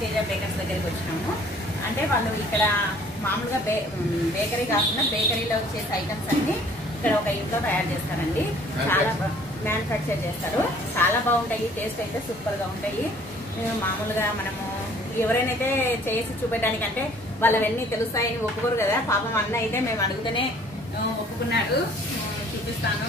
Teja baker's దగ్గరికి వచ్చినాము. అంటే వాళ్ళు ఇక్కడ మామూలుగా బేకరీ కాకుండా బేకరీలో వచ్చేసి ఐటమ్స్ అన్ని ఇక్కడ ఒక ఇంట్లో తయారు చేస్తారండి. చాలా మ్యానుఫ్యాక్చర్ చేస్తారు. చాలా బాగుంటాయి. టేస్ట్ అయితే సూపర్ గా ఉంటాయి. మామూలుగా మనము ఎవరైనా అయితే చేసి చూపెట్టడానికంటే వాళ్ళవన్నీ తెలుస్తాయని ఒప్పుకోరు కదా. పాపం అన్న అయితే మేము అడుగుతూనే ఒప్పుకున్నాడు. చూపిస్తాను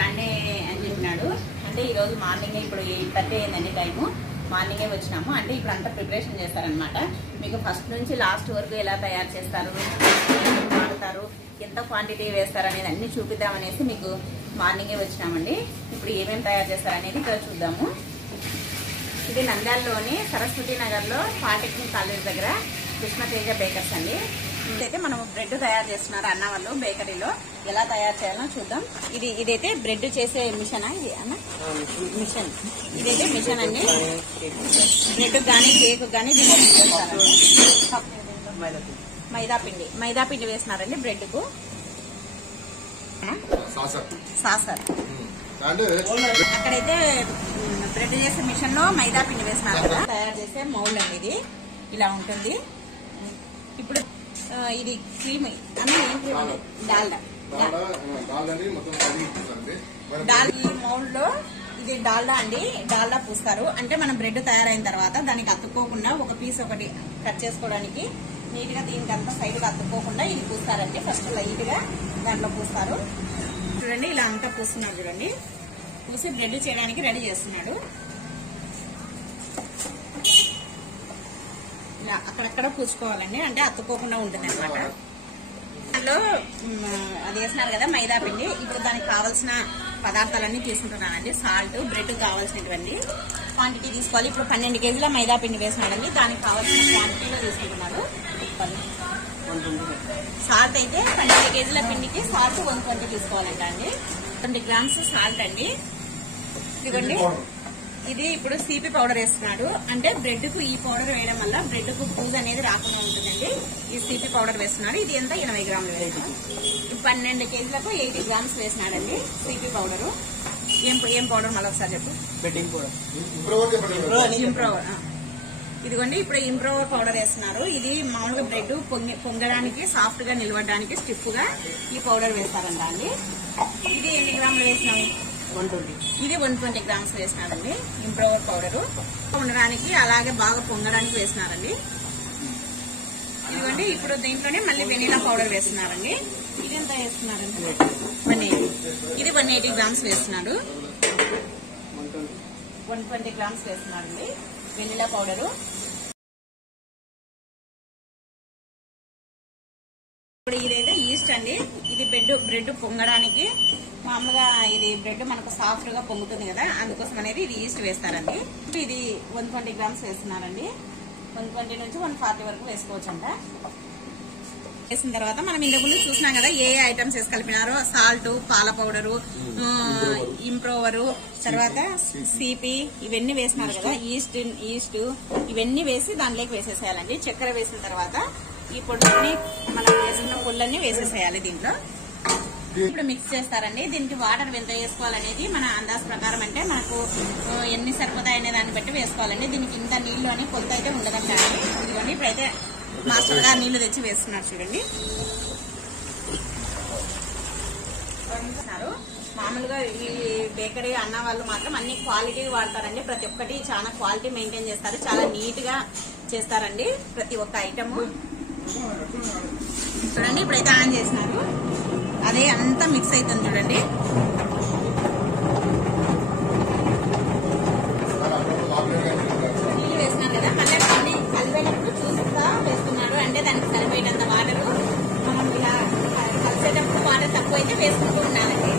రండి అని చెప్పినాడు. అంటే ఈరోజు మార్నింగే ఇప్పుడు 8:30 అయిందండి టైము. మార్నింగే వచ్చినాము. అంటే ఇప్పుడు అంతా ప్రిపరేషన్ చేస్తారనమాట. మీకు ఫస్ట్ నుంచి లాస్ట్ వరకు ఎలా తయారు చేస్తారు, వాడతారు, ఎంత క్వాంటిటీ వేస్తారు అనేది అన్ని చూపిద్దామనేసి మీకు మార్నింగే వచ్చినామండి. ఇప్పుడు ఏమేమి తయారు చేస్తారు అనేది ఇక్కడ చూద్దాము. ఇది నంద్యాలలోని సరస్వతి నగర్లో పాలిటెక్నిక్ కాలేజ్ దగ్గర కృష్ణతేజ బేకర్స్ అండి. ఇదైతే మనం బ్రెడ్ తయారు చేస్తున్నారు అన్న వాళ్ళు బేకరీలో. ఎలా తయారు చేయాలో చూద్దాం. ఇదైతే బ్రెడ్ చేసే మిషన్ ఇది అన్న మిషన్. ఇదైతే మిషన్ అండి. బ్రెడ్ కానీ కేక్ కానీ దీన్ని చేస్తారండి. మైదా పిండి వేస్తున్నారండి బ్రెడ్ కు. సాసర్ అక్కడైతే బ్రెడ్ చేసే మిషన్ లో మైదా పిండి వేస్తున్నారు కదా. తయారు చేసే మౌల్డ్ అండి ఇది. ఇలా ఉంటుంది. ఇప్పుడు ఇది క్రీమ్ అన్న ఏం క్రీమ్ అండి? డాల్డా. ఈ మౌల్డ్ లో ఇది డాల్డా అండి. డాల్డా పూస్తారు. అంటే మనం బ్రెడ్ తయారైన తర్వాత దానికి అతుక్కోకుండా ఒక పీస్ ఒకటి కట్ చేసుకోవడానికి నీట్ గా దీనికి అంతా సైడ్ గా అతుక్కోకుండా ఇది పూస్తారండి. ఫస్ట్ లైట్ గా దాంట్లో పూస్తారు. చూడండి ఇలా అంతా పూస్తున్నాడు. చూడండి పూసి బ్రెడ్ చేయడానికి రెడీ చేస్తున్నాడు. ఇలా అక్కడక్కడ పూసుకోవాలండి. అంటే అతుక్కోకుండా ఉంటుంది అనమాట. దాంట్లో అది వేసినారు కదా మైదా పిండి. ఇప్పుడు దానికి కావాల్సిన పదార్థాలన్నీ తీసుకుంటున్నానండి. సాల్ట్, బ్రెడ్ కావాల్సినటువంటి క్వాంటిటీ తీసుకోవాలి. ఇప్పుడు 12 కేజీల మైదా పిండి వేసినాడండి. దానికి కావాల్సిన క్వాంటిటీలో తీసుకుంటున్నాడు. సాల్ట్ అయితే 12 కేజీల పిండికి సాల్ట్ 120 తీసుకోవాలంట అండి. 20 గ్రామ్స్ సాల్ట్ అండి. ఇదిగోండి ఇది ఇప్పుడు సిపి పౌడర్ వేస్తున్నాడు. అంటే బ్రెడ్ కు ఈ పౌడర్ వేయడం వల్ల బ్రెడ్ కు పూజ అనేది రాకుండా ఉంటుందండి. ఈ సిపి పౌడర్ వేస్తున్నాడు. ఇది ఎంత 80 గ్రాములు వేస్తున్నాడు. 12 కేజీలకు 80 గ్రామ్స్ వేసినాడండి సిపి పౌడరు. ఏం పౌడర్ మళ్ళీ ఒకసారి చెప్పు. ఇంప్రూవర్. ఇదిగోండి ఇప్పుడు ఇంప్రూవర్ పౌడర్ వేస్తున్నారు. ఇది మామూలుగా బ్రెడ్ పొంగడానికి, సాఫ్ట్ గా నిలవడానికి, స్టిఫ్ గా ఈ పౌడర్ వేస్తారంట అండి. ఇది ఎన్ని గ్రాములు వేసినాము? 120. ఇది 120 గ్రామ్స్ వేసినారండి ఇంప్రూవర్ పౌడరు. ఉండడానికి అలాగే బాగా పొంగడానికి వేసినారండి. ఇదిగోండి ఇప్పుడు దీంట్లోనే మళ్ళీ వెనిలా పౌడర్ వేస్తున్నారండి. ఇది ఎంత వేస్తున్నారండి? 180. ఇది 180 గ్రామ్స్ వేస్తున్నాడు. 120 గ్రామ్స్ వేస్తున్నారండి వెనిలా పౌడరు. ఇప్పుడు ఇదైతే ఈస్ట్ అండి. ఇది బ్రెడ్ పొంగడానికి మామూలుగా ఇది బ్రెడ్ మనకు సాఫ్ట్ గా పొంగుతుంది కదా, అందుకోసం అనేది ఇది ఈస్ట్ వేస్తారండి. ఇది 120 గ్రామ్స్ వేస్తున్నారండి. 120 నుంచి 140 వరకు వేసుకోవచ్చంట. వేసిన తర్వాత మనం ఇంతకు ముందు చూసినాం కదా ఏ ఐటమ్స్ వేసి కలిపినారో. సాల్ట్, పాల పౌడరు, ఇంప్రూవరు, తర్వాత సిపి ఇవన్నీ వేసినారు కదా. ఈస్ట్ ఇవన్నీ వేసి దాంట్లోకి వేసేసేయాలండి. చక్కెర వేసిన తర్వాత ఈ పొడులన్నీ మనం వేసిన పొళ్ళన్నీ వేసేసేయాలి దీంట్లో. ఇప్పుడు మిక్స్ చేస్తారండి. దీనికి వాటర్ ఎంత వేసుకోవాలనేది మన అందాజ ప్రకారం, అంటే మనకు ఎన్ని సరిపోతాయి అనే దాన్ని బట్టి వేసుకోవాలండి. దీనికి ఇంత నీళ్లు అని కొత్త అయితే ఉండదండి. ఇదిగోండి ఇప్పుడైతే మాస్టర్ గా నీళ్లు తెచ్చి వేస్తున్నారు చూడండి. మామూలుగా ఈ బేకరీ అన్న వాళ్ళు మాత్రం అన్ని క్వాలిటీ వాడతారండి. ప్రతి ఒక్కటి చాలా క్వాలిటీ మెయింటైన్ చేస్తారు. చాలా నీట్ గా చేస్తారండి ప్రతి ఒక్క ఐటమ్. చూడండి ఇప్పుడైతే ఆన్ చేసినారు. అదే అంతా మిక్స్ అవుతుంది చూడండి. నీళ్ళు వేసినారు కదా, మళ్ళీ అన్ని కలిపేటప్పుడు చూసుకుంటా వేస్తున్నాడు. అంటే దానికి సరిపోయేటంత వాటర్ మనం ఇలా కలిసేటప్పుడు వాటర్ తక్కువ అయితే వేసుకుంటూ ఉండాలండి.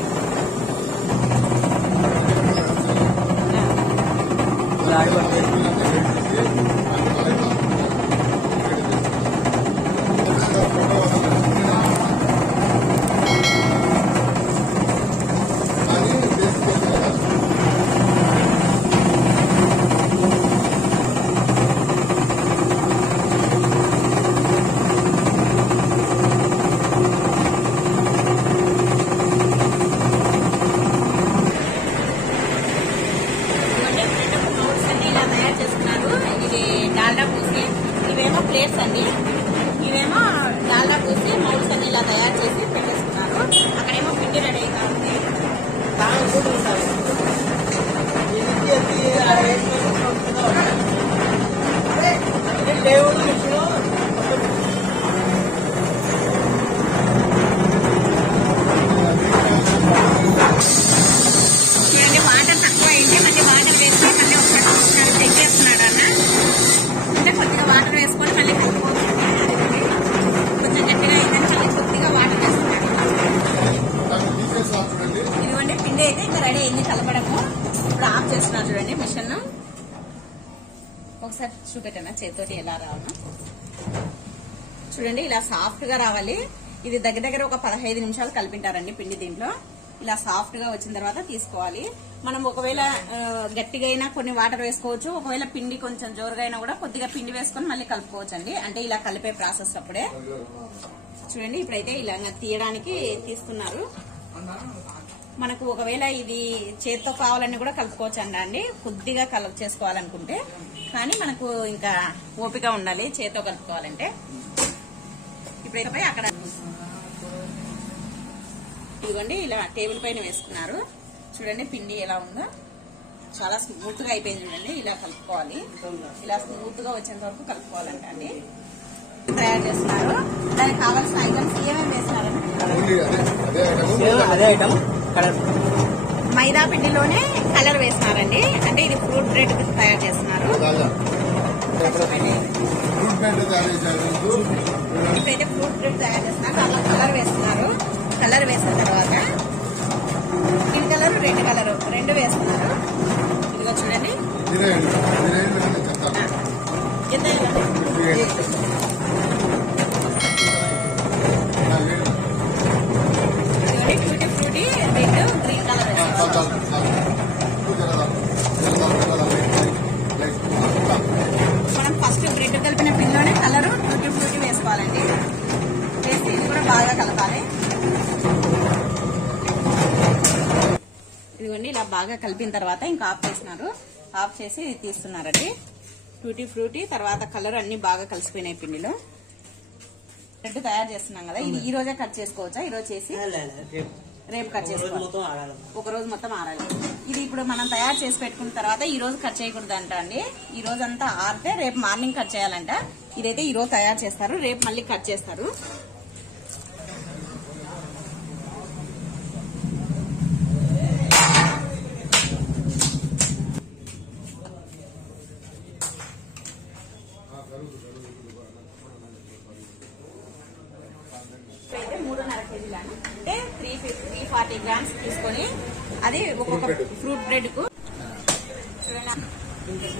చేతితోటి ఎలా రావాలో చూడండి. ఇలా సాఫ్ట్ గా రావాలి. ఇది దగ్గర దగ్గర ఒక 15 నిమిషాలు కలిపింటారండి పిండి. దీంట్లో ఇలా సాఫ్ట్ గా వచ్చిన తర్వాత తీసుకోవాలి. మనం ఒకవేళ గట్టిగా అయినా కొన్ని వాటర్ వేసుకోవచ్చు. ఒకవేళ పిండి కొంచెం జోరుగా అయినా కూడా కొద్దిగా పిండి వేసుకొని మళ్ళీ కలుపుకోవచ్చు అండి. అంటే ఇలా కలిపే ప్రాసెస్ అప్పుడే చూడండి. ఇప్పుడైతే ఇలా తీయడానికి తీస్తున్నారు. మనకు ఒకవేళ ఇది చేత్తో కావాలని కూడా కలుపుకోవచ్చు అండి. కొద్దిగా కలుపు చేసుకోవాలనుకుంటే. కానీ మనకు ఇంకా ఓపిక ఉండాలి చేత్తో కలుపుకోవాలంటే. ఇప్పుడైతే అక్కడ ఇదిగోండి ఇలా టేబుల్ పైన వేసుకున్నారు. చూడండి పిండి ఎలా ఉందో చాలా స్మూత్ గా అయిపోయింది. చూడండి ఇలా కలుపుకోవాలి. ఇలా స్మూత్ గా వచ్చేంత వరకు కలుపుకోవాలంట అండి. తయారు చేస్తున్నారు. దానికి కావాల్సిన ఐటమ్స్ ఏమేమి వేస్తున్నారండి? మైదా పిండిలోనే కలర్ వేస్తున్నారండి. అంటే ఇది ఫ్రూట్ బ్రెడ్ తయారు చేస్తున్నారు. ఇప్పుడైతే ఫ్రూట్ బ్రెడ్ తయారు చేస్తున్నారు. దాంట్లో కలర్ వేస్తున్నారు. కలర్ వేసిన తర్వాత గ్రీన్ కలర్, రెడ్ కలర్ రెండు వేస్తున్నారు. ఇదిగో చూడండి. ఎంత tutti frutti red, green colour వేస్తున్నారు. మనం ఫస్ట్ బ్రెడ్ కలిపిన పిండిలోనే కలర్ టూటీ ఫ్రూటీ వేసుకోవాలండి. వేసి ఇది కూడా బాగా కలపాలి. ఇదిగోండి ఇలా బాగా కలిపిన తర్వాత ఇంకా ఆఫ్ చేస్తున్నారు. ఆఫ్ చేసి ఇది తీస్తున్నారండి. టూటీ ఫ్రూటీ తర్వాత కలర్ అన్ని బాగా కలిసిపోయినాయి పిండిలో. బ్రెడ్ తయారు చేస్తున్నాం కదా, ఇది ఈ రోజే కట్ చేసుకోవచ్చా? ఈ రోజు చేసి రేపు కట్ చేసుకోవాలి. ఒక రోజు మొత్తం ఆరాలి. ఇది ఇప్పుడు మనం తయారు చేసి పెట్టుకున్న తర్వాత ఈ రోజు కట్ చేయకూడదంట అండి. ఈ రోజు అంతా ఆరితే రేపు మార్నింగ్ కట్ చేయాలంట. ఇదైతే ఈ రోజు తయారు చేస్తారు, రేపు మళ్ళీ కట్ చేస్తారు. అయితే 3.5 kg అంటే 340 గ్రామ్స్ తీసుకొని అది ఒక్కొక్క ఫ్రూట్ బ్రెడ్ కు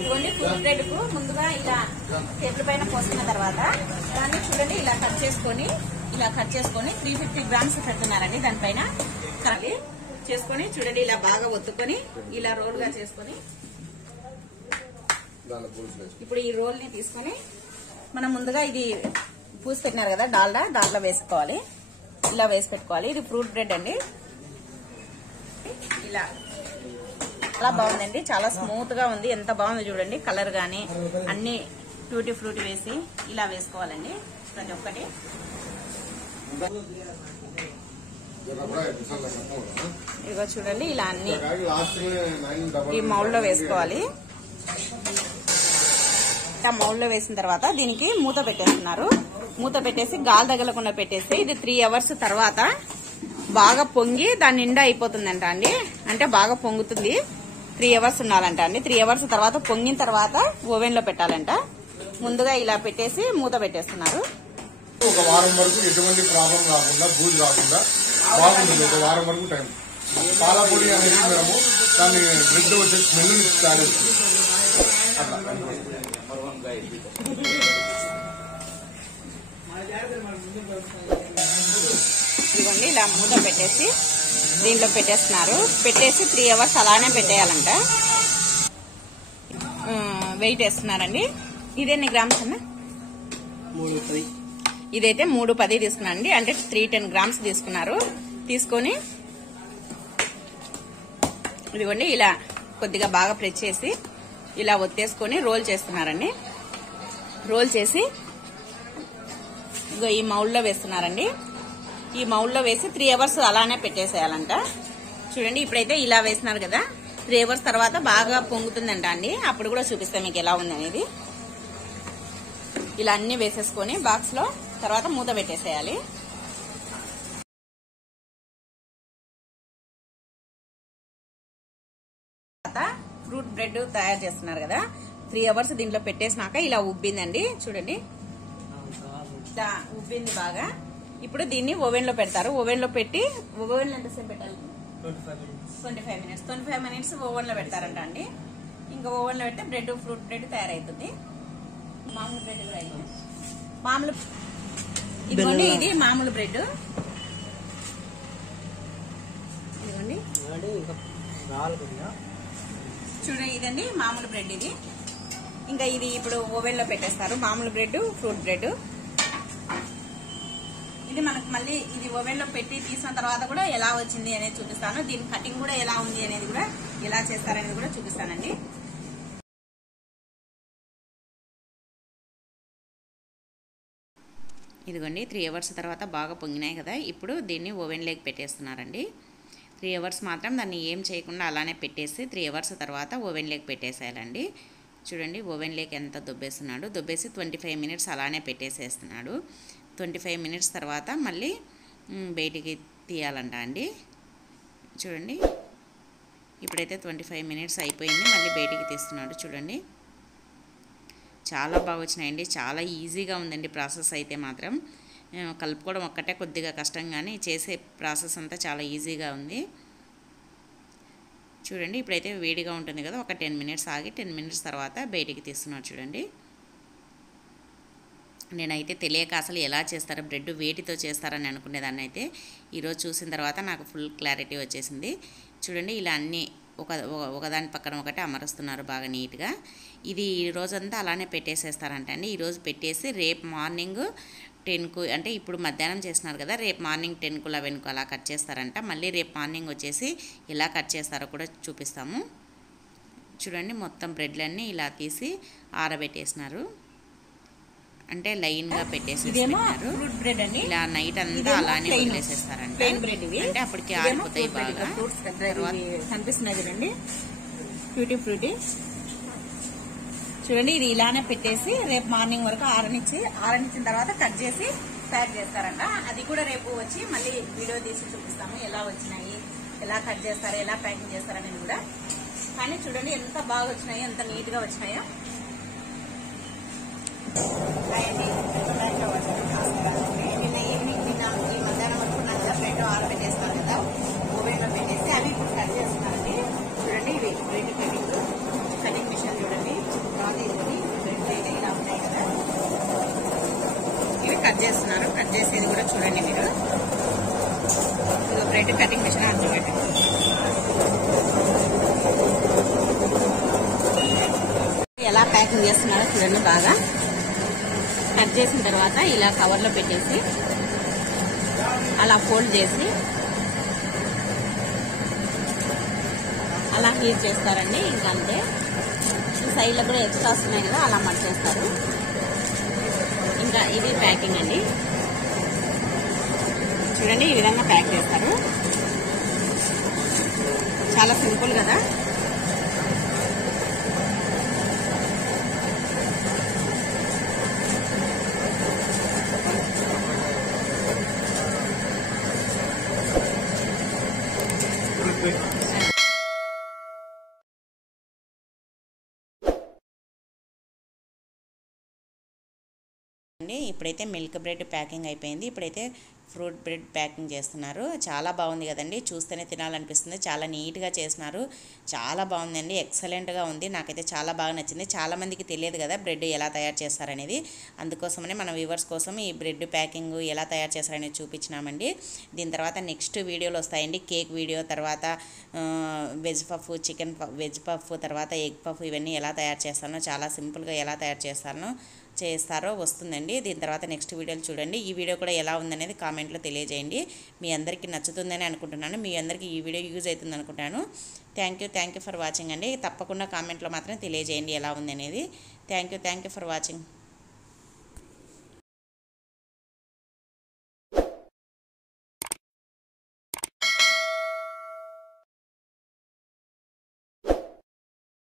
ఇవన్నీ ఫ్రూట్ బ్రెడ్ కు ముందుగా ఇలా టేబుల్ పైన పోసుకున్న తర్వాత దాన్ని చూడండి ఇలా కట్ చేసుకొని 350 గ్రామ్స్ పెడుతున్నారండి. దానిపైన కర్రీ చేసుకొని చూడండి ఇలా బాగా ఒత్తుకొని ఇలా రోల్ గా చేసుకొని ఇప్పుడు ఈ రోల్ ని తీసుకొని మనం ముందుగా ఇది పూసి పెట్టినారు కదా డాల్డా, దాంట్లో వేసుకోవాలి. ఇలా వేసి పెట్టుకోవాలి. ఇది ఫ్రూట్ బ్రెడ్ అండి. ఇలా చాలా బాగుందండి, చాలా స్మూత్ గా ఉంది. ఎంత బాగుంది చూడండి. కలర్ గానీ అన్ని టూటీ ఫ్రూటీ వేసి ఇలా వేసుకోవాలండి ప్రతి ఒక్కటి. ఇదిగో చూడండి ఇలా అన్ని ఈ మౌల్డ్ లో వేసుకోవాలి. మౌల్డ్ లో వేసిన తర్వాత దీనికి మూత పెట్టేస్తున్నారు. మూత పెట్టేసి గాలి తగలకుండా పెట్టేస్తే ఇది 3 అవర్స్ తర్వాత బాగా పొంగి దాని నిండా అయిపోతుందంట అండి. అంటే బాగా పొంగుతుంది. 3 అవర్స్ ఉండాలంట అండి. 3 అవర్స్ తర్వాత పొంగిన తర్వాత ఓవెన్ లో పెట్టాలంట. ముందుగా ఇలా పెట్టేసి మూత పెట్టేస్తున్నారు. ఒక వారం వరకు ఎటువంటి ప్రాబ్లం రాకుండా బూజు రాకుండా బాగుంటుంది. ఒక వారం వరకు టైం. పాలపొడి అనేది మనము దాన్ని బ్రెడ్ వచ్చే స్మెల్ తయారు చేస్తుంది. ఇదిగోండి ఇలా మూత పెట్టేసి దీంట్లో పెట్టేస్తున్నారు. పెట్టేసి 3 అవర్స్ అలానే పెట్టేయాలంట. వెయిట్ వేస్తున్నారండి. ఇదెన్ని గ్రామ్స్ అన్న? 310. ఇదైతే 310 తీసుకున్నారండి. అంటే 310 గ్రామ్స్ తీసుకున్నారు. తీసుకొని ఇదిగోండి ఇలా కొద్దిగా బాగా ప్రెస్ చేసి ఇలా ఒత్తేసుకొని రోల్ చేస్తున్నారండి. రోల్ చేసి ఇగో ఈ మౌల్డ్ లో వేస్తున్నారండి. ఈ మౌల్డ్ లో వేసి 3 అవర్స్ అలానే పెట్టేసేయాలంట. చూడండి ఇప్పుడైతే ఇలా వేస్తున్నారు కదా, 3 అవర్స్ తర్వాత బాగా పొంగుతుందంట అండి. అప్పుడు కూడా చూపిస్తాం మీకు ఎలా ఉంది అనేది. ఇలా అన్ని వేసేసుకొని బాక్స్ లో తర్వాత మూత పెట్టేసేయాలి. ఫ్రూట్ బ్రెడ్ తయారు చేస్తున్నారు కదా, 3 అవర్స్ దీంట్లో పెట్టేసినాక ఇలా ఉబ్బిందండి. చూడండి ఇలా ఉబ్బింది బాగా. ఇప్పుడు దీన్ని ఓవెన్ లో పెడతారు. ఓవెన్ లో పెట్టి ఓవెన్ లో ఎంతసేపు పెట్టాలి? 25 మినిట్స్ ఓవెన్ లో పెడతారంట అండి. ఇంకా ఓవెన్ లో పెడితే ఫ్రూట్ బ్రెడ్ తయారైతుంది. మామూలు బ్రెడ్ కూడా అయింది. మామూలు ఇదిగోండి, ఇది మామూలు బ్రెడ్. ఇదిగోండి చూడండి, ఇదండి మామూలు బ్రెడ్. ఇది ఇంకా ఇది ఇప్పుడు ఓవెన్ లో పెట్టేస్తారు. మామూలు బ్రెడ్, ఫ్రూట్ బ్రెడ్. ఇది మనకు మళ్ళీ ఇది ఓవెన్ లో పెట్టి తీసిన తర్వాత కూడా ఎలా వచ్చింది అనేది చూపిస్తాను. దీని కటింగ్ కూడా ఎలా ఉంది అనేది కూడా, ఎలా చేస్తారనేది కూడా చూపిస్తానండి. ఇదిగోండి 3 అవర్స్ తర్వాత బాగా పొంగినాయి కదా. ఇప్పుడు దీన్ని ఓవెన్లోకి పెట్టేస్తున్నారండి. 3 అవర్స్ మాత్రం దాన్ని ఏం చేయకుండా అలానే పెట్టేసి 3 అవర్స్ తర్వాత ఓవెన్లోకి పెట్టేసేయాలండి. చూడండి ఓవెన్లోకి ఎంత దొబ్బేస్తున్నాడు. దొబ్బేసి 25 మినిట్స్ అలానే పెట్టేసేస్తున్నాడు. 25 మినిట్స్ తర్వాత మళ్ళీ బయటికి తీయాలంట అండి. చూడండి ఇప్పుడైతే 25 మినిట్స్ అయిపోయింది, మళ్ళీ బయటికి తీస్తున్నాడు. చూడండి చాలా బాగా వచ్చినాయండి. చాలా ఈజీగా ఉందండి ప్రాసెస్ అయితే మాత్రం. కలుపుకోవడం ఒక్కటే కొద్దిగా కష్టం, కానీ చేసే ప్రాసెస్ అంతా చాలా ఈజీగా ఉంది. చూడండి ఇప్పుడైతే వేడిగా ఉంటుంది కదా, ఒక 10 మినిట్స్ ఆగి 10 మినిట్స్ తర్వాత బయటికి తీస్తున్నాడు. చూడండి నేనైతే తెలియక అసలు ఎలా చేస్తారో, బ్రెడ్ వేటితో చేస్తారని అనుకునేదాన్ని. అయితే ఈరోజు చూసిన తర్వాత నాకు ఫుల్ క్లారిటీ వచ్చేసింది. చూడండి ఇలా అన్నీ ఒకదాని పక్కన ఒకటి అమరుస్తున్నారు బాగా నీట్గా. ఇది ఈ రోజంతా అలానే పెట్టేసేస్తారంట అండి. ఈరోజు పెట్టేసి రేపు మార్నింగ్ 10కు, అంటే ఇప్పుడు మధ్యాహ్నం చేస్తున్నారు కదా, రేపు మార్నింగ్ 10కు 11కు అలా కట్ చేస్తారంట. మళ్ళీ రేపు మార్నింగ్ వచ్చేసి ఎలా కట్ చేస్తారో కూడా చూపిస్తాము. చూడండి మొత్తం బ్రెడ్లన్నీ ఇలా తీసి ఆరబెట్టేసినారు, అంటే లైన్గా పెట్టేసేస్తున్నారు. ఇలా నైట్ అంతా అలానే వదిలేసేస్తారంట, అంటే అప్పటికి ఆరిపోతాయి బాగా. కనిపిస్తున్నాయి కదండి ట్యూటీ ఫ్రూటీ. చూడండి ఇది ఇలానే పెట్టేసి రేపు మార్నింగ్ వరకు ఆరనిచ్చిన తర్వాత కట్ చేసి ప్యాక్ చేస్తారంట. అది కూడా రేపు వచ్చి మళ్ళీ వీడియో తీసి చూపిస్తాము, ఎలా వచ్చినాయి, ఎలా కట్ చేస్తారు, ఎలా ప్యాకింగ్ చేస్తారు అనేది కూడా. కానీ చూడండి ఎంత బాగా వచ్చినాయో, ఎంత నీట్ గా వచ్చినాయో. నిన్న ఈవినింగ్ ఈ మధ్యాహ్నం వరకు నాకు సపరేట్ ఆరబెట్టేస్తాను కదా, ఓవెన్లో పెట్టేసి అవి ఇప్పుడు కట్ చేస్తున్నారండి. చూడండి ఇవి బ్రెడ్ కటింగ్ మిషన్ చూడండి, బాగా తీసుకొని బ్రెడ్ అయితే ఇలా ఉన్నాయి కదా, ఇవి కట్ చేస్తున్నారు. కట్ చేసేది కూడా చూడండి మీరు. ఇది బ్రెడ్ కటింగ్ మిషన్ అంటున్నట్టు. ఎలా ప్యాకింగ్ చేస్తున్నారో చూడండి. బాగా కట్ చేసిన తర్వాత ఇలా కవర్లో పెట్టేసి అలా ఫోల్డ్ చేసి అలా హీట్ చేస్తారండి. ఇంకా అంతే. ఈ సైడ్లో కూడా ఎక్స్ట్రాస్ ఉన్నాయి కదా, అలా మర్చేస్తారు. ఇంకా ఇది ప్యాకింగ్ అండి. చూడండి ఈ విధంగా ప్యాక్ చేస్తారు. చాలా సింపుల్ కదా. ఇప్పుడైతే మిల్క్ బ్రెడ్ ప్యాకింగ్ అయిపోయింది. ఇప్పుడైతే ఫ్రూట్ బ్రెడ్ ప్యాకింగ్ చేస్తున్నారు. చాలా బాగుంది కదండి, చూస్తేనే తినాలనిపిస్తుంది. చాలా నీట్గా చేస్తున్నారు, చాలా బాగుందండి, ఎక్సలెంట్గా ఉంది. నాకైతే చాలా బాగా నచ్చింది. చాలామందికి తెలియదు కదా బ్రెడ్ ఎలా తయారు చేస్తారనేది, అందుకోసమనే మన వ్యూవర్స్ కోసం ఈ బ్రెడ్ ప్యాకింగ్ ఎలా తయారు చేస్తారనేది చూపించినామండి. దీని తర్వాత నెక్స్ట్ వీడియోలు వస్తాయండి. కేక్ వీడియో, తర్వాత veg puff, chicken veg puff, తర్వాత ఎగ్ పఫ్, ఇవన్నీ ఎలా తయారు చేస్తానో, చాలా సింపుల్గా ఎలా తయారు చేస్తారో వస్తుందండి. దీని తర్వాత నెక్స్ట్ వీడియోలు చూడండి. ఈ వీడియో కూడా ఎలా ఉందనేది కామెంట్లో తెలియజేయండి. మీ అందరికీ నచ్చుతుందని అనుకుంటున్నాను, మీ అందరికీ ఈ వీడియో యూజ్ అవుతుంది అనుకుంటాను. థ్యాంక్ యూ ఫర్ వాచింగ్ అండి. తప్పకుండా కామెంట్లో మాత్రం తెలియజేయండి ఎలా ఉందనేది. Thank you for watching.